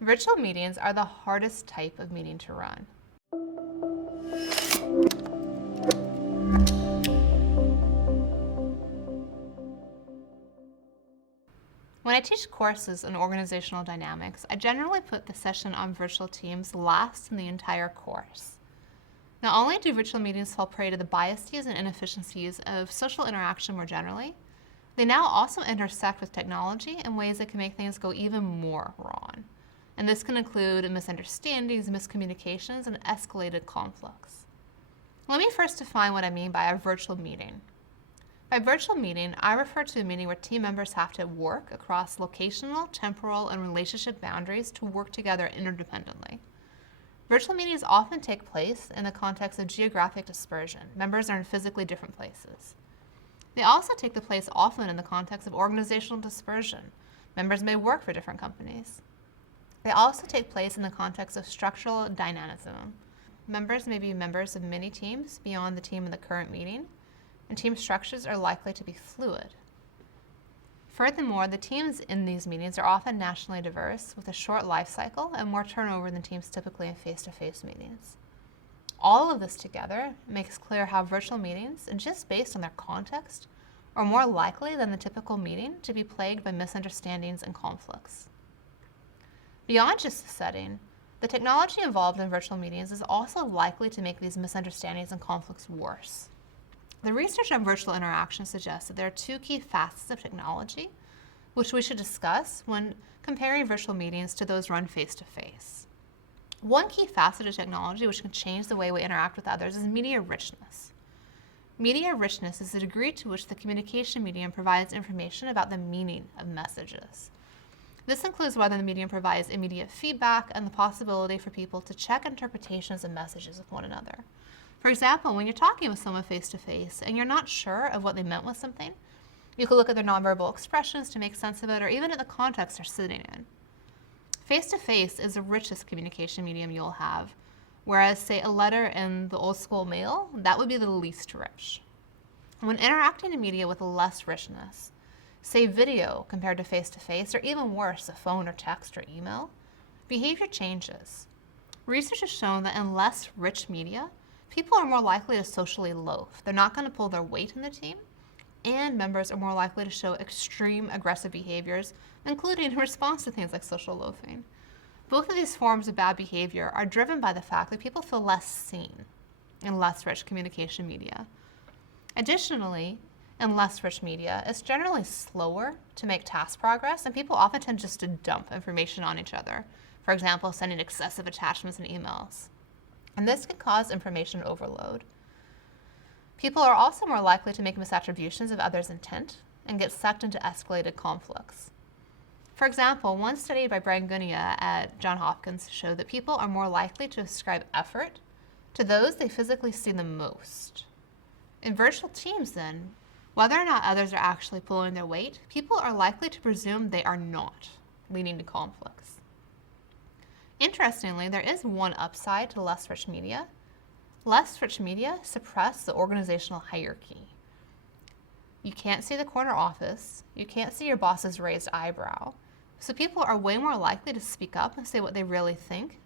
Virtual meetings are the hardest type of meeting to run. When I teach courses on organizational dynamics, I generally put the session on virtual teams last in the entire course. Not only do virtual meetings fall prey to the biases and inefficiencies of social interaction more generally, they now also intersect with technology in ways that can make things go even more wrong. And this can include misunderstandings, miscommunications, and escalated conflicts. Let me first define what I mean by a virtual meeting. By virtual meeting, I refer to a meeting where team members have to work across locational, temporal, and relationship boundaries to work together interdependently. Virtual meetings often take place in the context of geographic dispersion. Members are in physically different places. They also take place often in the context of organizational dispersion. Members may work for different companies. They also take place in the context of structural dynamism. Members may be members of many teams beyond the team in the current meeting, and team structures are likely to be fluid. Furthermore, the teams in these meetings are often nationally diverse with a short life cycle and more turnover than teams typically in face-to-face meetings. All of this together makes clear how virtual meetings, and just based on their context, are more likely than the typical meeting to be plagued by misunderstandings and conflicts. Beyond just the setting, the technology involved in virtual meetings is also likely to make these misunderstandings and conflicts worse. The research on virtual interaction suggests that there are two key facets of technology which we should discuss when comparing virtual meetings to those run face-to-face. One key facet of technology which can change the way we interact with others is media richness. Media richness is the degree to which the communication medium provides information about the meaning of messages. This includes whether the medium provides immediate feedback and the possibility for people to check interpretations of messages with one another. For example, when you're talking with someone face-to-face and you're not sure of what they meant with something, you can look at their nonverbal expressions to make sense of it, or even at the context they're sitting in. Face-to-face is the richest communication medium you'll have, whereas, say, a letter in the old-school mail, that would be the least rich. When interacting in media with less richness, say video compared to face-to-face, or even worse, a phone or text or email, behavior changes. Research has shown that in less rich media, people are more likely to socially loaf. They're not going to pull their weight in the team, and members are more likely to show extreme aggressive behaviors, including in response to things like social loafing. Both of these forms of bad behavior are driven by the fact that people feel less seen in less rich communication media. Additionally, in less rich media, it's generally slower to make task progress, and people often tend just to dump information on each other. For example, sending excessive attachments in emails. And this can cause information overload. People are also more likely to make misattributions of others' intent and get sucked into escalated conflicts. For example, one study by Brian Gunia at Johns Hopkins showed that people are more likely to ascribe effort to those they physically see the most. In virtual teams, then, whether or not others are actually pulling their weight, people are likely to presume they are not, leading to conflicts. Interestingly, there is one upside to less rich media. Less rich media suppress the organizational hierarchy. You can't see the corner office, you can't see your boss's raised eyebrow, so people are way more likely to speak up and say what they really think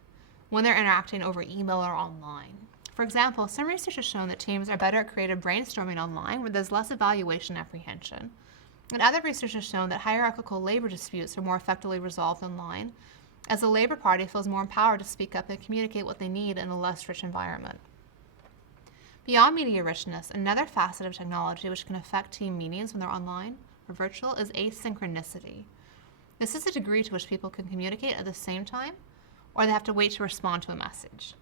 when they're interacting over email or online. For example, some research has shown that teams are better at creative brainstorming online where there's less evaluation apprehension. And other research has shown that hierarchical labor disputes are more effectively resolved online, as the Labor Party feels more empowered to speak up and communicate what they need in a less rich environment. Beyond media richness, another facet of technology which can affect team meetings when they're online or virtual is asynchronicity. This is the degree to which people can communicate at the same time, or they have to wait to respond to a message.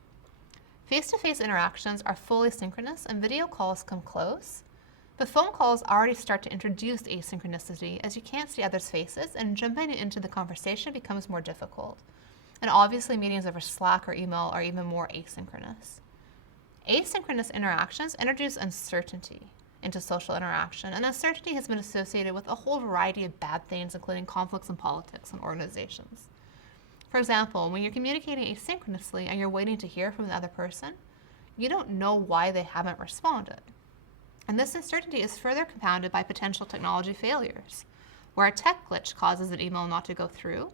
Face-to-face interactions are fully synchronous and video calls come close, but phone calls already start to introduce asynchronicity as you can't see others' faces and jumping into the conversation becomes more difficult. And obviously meetings over Slack or email are even more asynchronous. Asynchronous interactions introduce uncertainty into social interaction, and uncertainty has been associated with a whole variety of bad things, including conflicts in politics and organizations. For example, when you're communicating asynchronously and you're waiting to hear from the other person, you don't know why they haven't responded. And this uncertainty is further compounded by potential technology failures, where a tech glitch causes an email not to go through,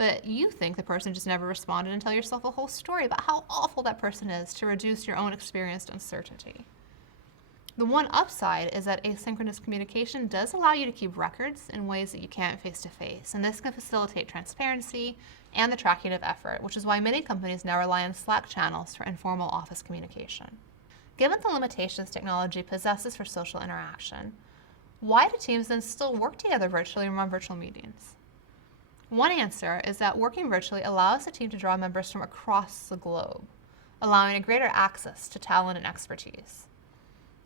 but you think the person just never responded and tell yourself a whole story about how awful that person is to reduce your own experienced uncertainty. The one upside is that asynchronous communication does allow you to keep records in ways that you can't face-to-face, and this can facilitate transparency and the tracking of effort, which is why many companies now rely on Slack channels for informal office communication. Given the limitations technology possesses for social interaction, why do teams then still work together virtually and run virtual meetings? One answer is that working virtually allows the team to draw members from across the globe, allowing a greater access to talent and expertise.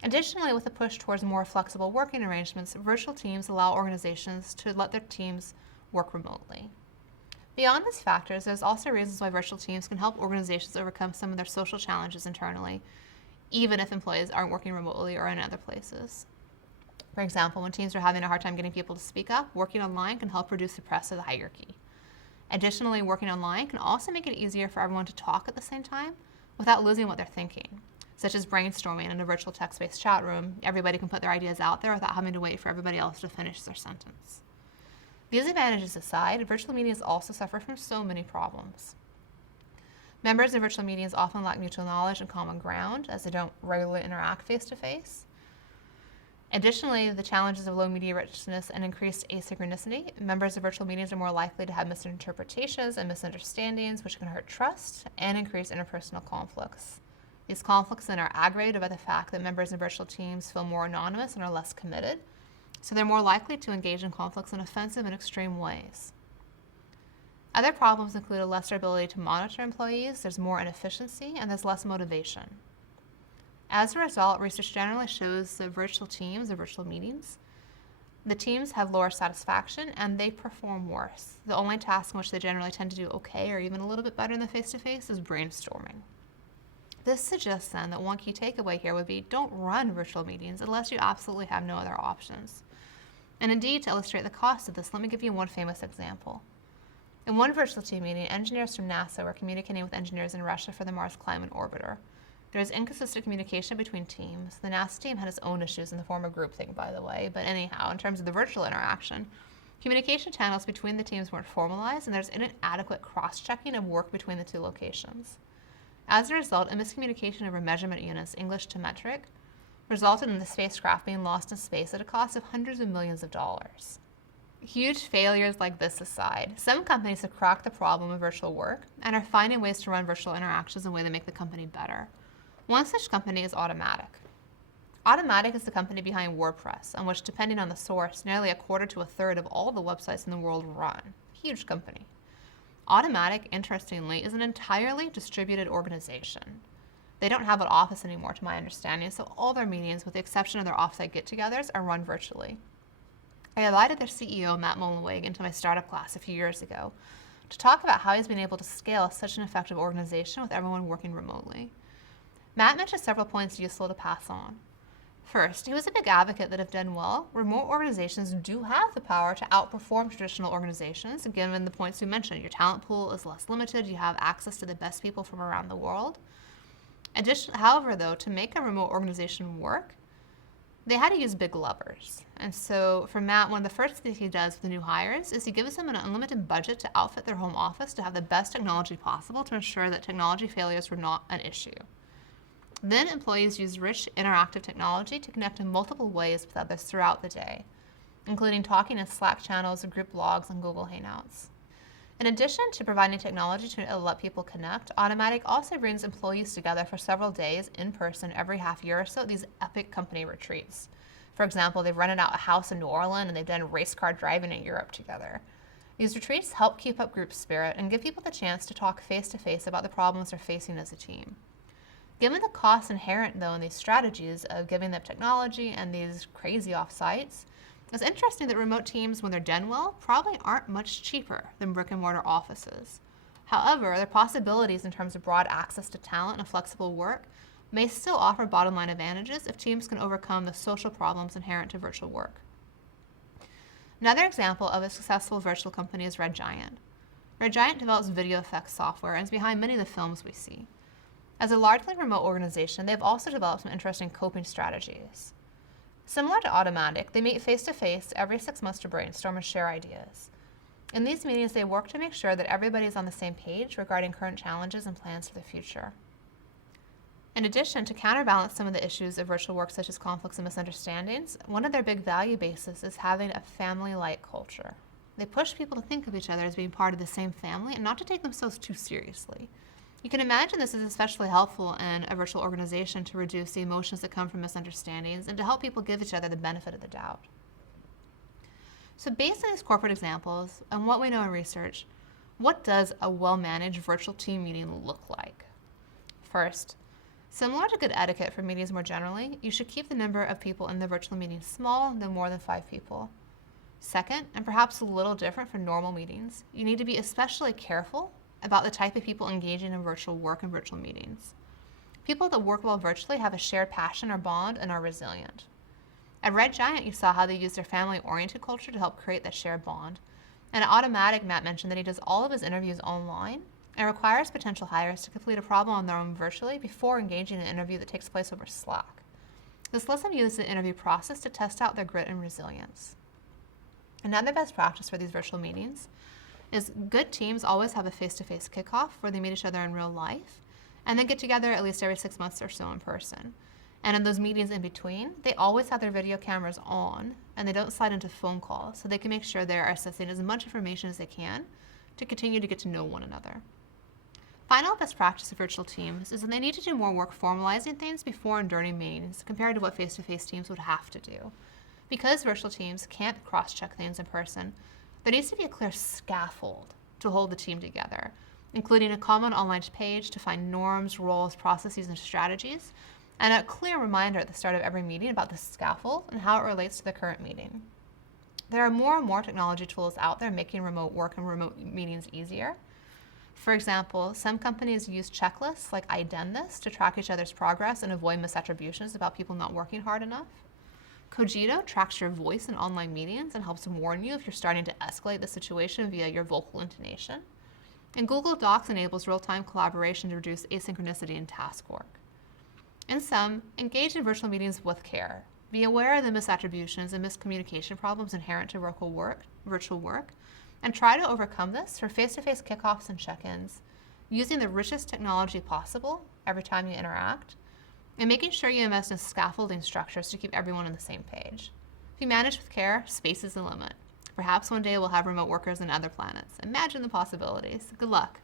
Additionally, with a push towards more flexible working arrangements, virtual teams allow organizations to let their teams work remotely. Beyond these factors, there's also reasons why virtual teams can help organizations overcome some of their social challenges internally, even if employees aren't working remotely or in other places. For example, when teams are having a hard time getting people to speak up, working online can help reduce the press of the hierarchy. Additionally, working online can also make it easier for everyone to talk at the same time without losing what they're thinking, such as brainstorming in a virtual text-based chat room. Everybody can put their ideas out there without having to wait for everybody else to finish their sentence. These advantages aside, virtual meetings also suffer from so many problems. Members in virtual meetings often lack mutual knowledge and common ground, as they don't regularly interact face-to-face. Additionally, the challenges of low media richness and increased asynchronicity, members of virtual meetings are more likely to have misinterpretations and misunderstandings, which can hurt trust and increase interpersonal conflicts. These conflicts then are aggravated by the fact that members in virtual teams feel more anonymous and are less committed, so they're more likely to engage in conflicts in offensive and extreme ways. Other problems include a lesser ability to monitor employees, there's more inefficiency, and there's less motivation. As a result, research generally shows that virtual teams or virtual meetings, the teams have lower satisfaction and they perform worse. The only task in which they generally tend to do okay or even a little bit better than face-to-face is brainstorming. This suggests then that one key takeaway here would be don't run virtual meetings unless you absolutely have no other options. And indeed, to illustrate the cost of this, let me give you one famous example. In one virtual team meeting, engineers from NASA were communicating with engineers in Russia for the Mars Climate Orbiter. There was inconsistent communication between teams. The NASA team had its own issues in the form of groupthink, by the way, but anyhow, in terms of the virtual interaction, communication channels between the teams weren't formalized, and there's inadequate cross-checking of work between the two locations. As a result, a miscommunication over measurement units, English to metric, resulted in the spacecraft being lost in space at a cost of hundreds of millions of dollars. Huge failures like this aside, some companies have cracked the problem of virtual work and are finding ways to run virtual interactions in a way that make the company better. One such company is Automatic. Automatic is the company behind WordPress, on which, depending on the source, nearly a quarter to a third of all the websites in the world run. Huge company. Automatic, interestingly, is an entirely distributed organization. They don't have an office anymore, to my understanding, so all their meetings, with the exception of their offsite get-togethers, are run virtually. I invited their CEO, Matt Mullenweg, into my startup class a few years ago to talk about how he's been able to scale such an effective organization with everyone working remotely. Matt mentioned several points useful to pass on. First, he was a big advocate that if done well, remote organizations do have the power to outperform traditional organizations, given the points we mentioned. Your talent pool is less limited, you have access to the best people from around the world. However, though, to make a remote organization work, they had to use big levers. And so for Matt, one of the first things he does with the new hires is he gives them an unlimited budget to outfit their home office to have the best technology possible to ensure that technology failures were not an issue. Then employees use rich interactive technology to connect in multiple ways with others throughout the day, including talking in Slack channels, group blogs, and Google Hangouts. In addition to providing technology to let people connect, Automatic also brings employees together for several days in person every half year or so at these epic company retreats. For example, they've rented out a house in New Orleans and they've done race car driving in Europe together. These retreats help keep up group spirit and give people the chance to talk face-to-face about the problems they're facing as a team. Given the costs inherent, though, in these strategies of giving them technology and these crazy off-sites, it's interesting that remote teams, when they're done well, probably aren't much cheaper than brick-and-mortar offices. However, their possibilities in terms of broad access to talent and flexible work may still offer bottom-line advantages if teams can overcome the social problems inherent to virtual work. Another example of a successful virtual company is Red Giant. Red Giant develops video effects software and is behind many of the films we see. As a largely remote organization, they've also developed some interesting coping strategies. Similar to Automatic, they meet face-to-face every 6 months to brainstorm and share ideas. In these meetings, they work to make sure that everybody is on the same page regarding current challenges and plans for the future. In addition, to counterbalance some of the issues of virtual work, such as conflicts and misunderstandings, one of their big value bases is having a family-like culture. They push people to think of each other as being part of the same family and not to take themselves too seriously. You can imagine this is especially helpful in a virtual organization to reduce the emotions that come from misunderstandings and to help people give each other the benefit of the doubt. So based on these corporate examples and what we know in research, what does a well-managed virtual team meeting look like? First, similar to good etiquette for meetings more generally, you should keep the number of people in the virtual meeting small, no more than 5 people. Second, and perhaps a little different from normal meetings, you need to be especially careful about the type of people engaging in virtual work and virtual meetings. People that work well virtually have a shared passion or bond and are resilient. At Red Giant, you saw how they used their family-oriented culture to help create that shared bond. And at Automatic, Matt mentioned that he does all of his interviews online and requires potential hires to complete a problem on their own virtually before engaging in an interview that takes place over Slack. This lets them use the interview process to test out their grit and resilience. Another best practice for these virtual meetings is good teams always have a face-to-face kickoff where they meet each other in real life and then get together at least every 6 months or so in person. And in those meetings in between, they always have their video cameras on and they don't slide into phone calls, so they can make sure they are accessing as much information as they can to continue to get to know one another. Final best practice of virtual teams is that they need to do more work formalizing things before and during meetings compared to what face-to-face teams would have to do. Because virtual teams can't cross-check things in person, there needs to be a clear scaffold to hold the team together, including a common online page to find norms, roles, processes, and strategies, and a clear reminder at the start of every meeting about the scaffold and how it relates to the current meeting. There are more and more technology tools out there making remote work and remote meetings easier. For example, some companies use checklists like I done this to track each other's progress and avoid misattributions about people not working hard enough. Cogito tracks your voice in online meetings and helps warn you if you're starting to escalate the situation via your vocal intonation. And Google Docs enables real-time collaboration to reduce asynchronicity in task work. In sum, engage in virtual meetings with care. Be aware of the misattributions and miscommunication problems inherent to virtual work, and try to overcome this through face-to-face kickoffs and check-ins, using the richest technology possible every time you interact, and making sure you invest in scaffolding structures to keep everyone on the same page. If you manage with care, space is the limit. Perhaps one day we'll have remote workers on other planets. Imagine the possibilities. Good luck.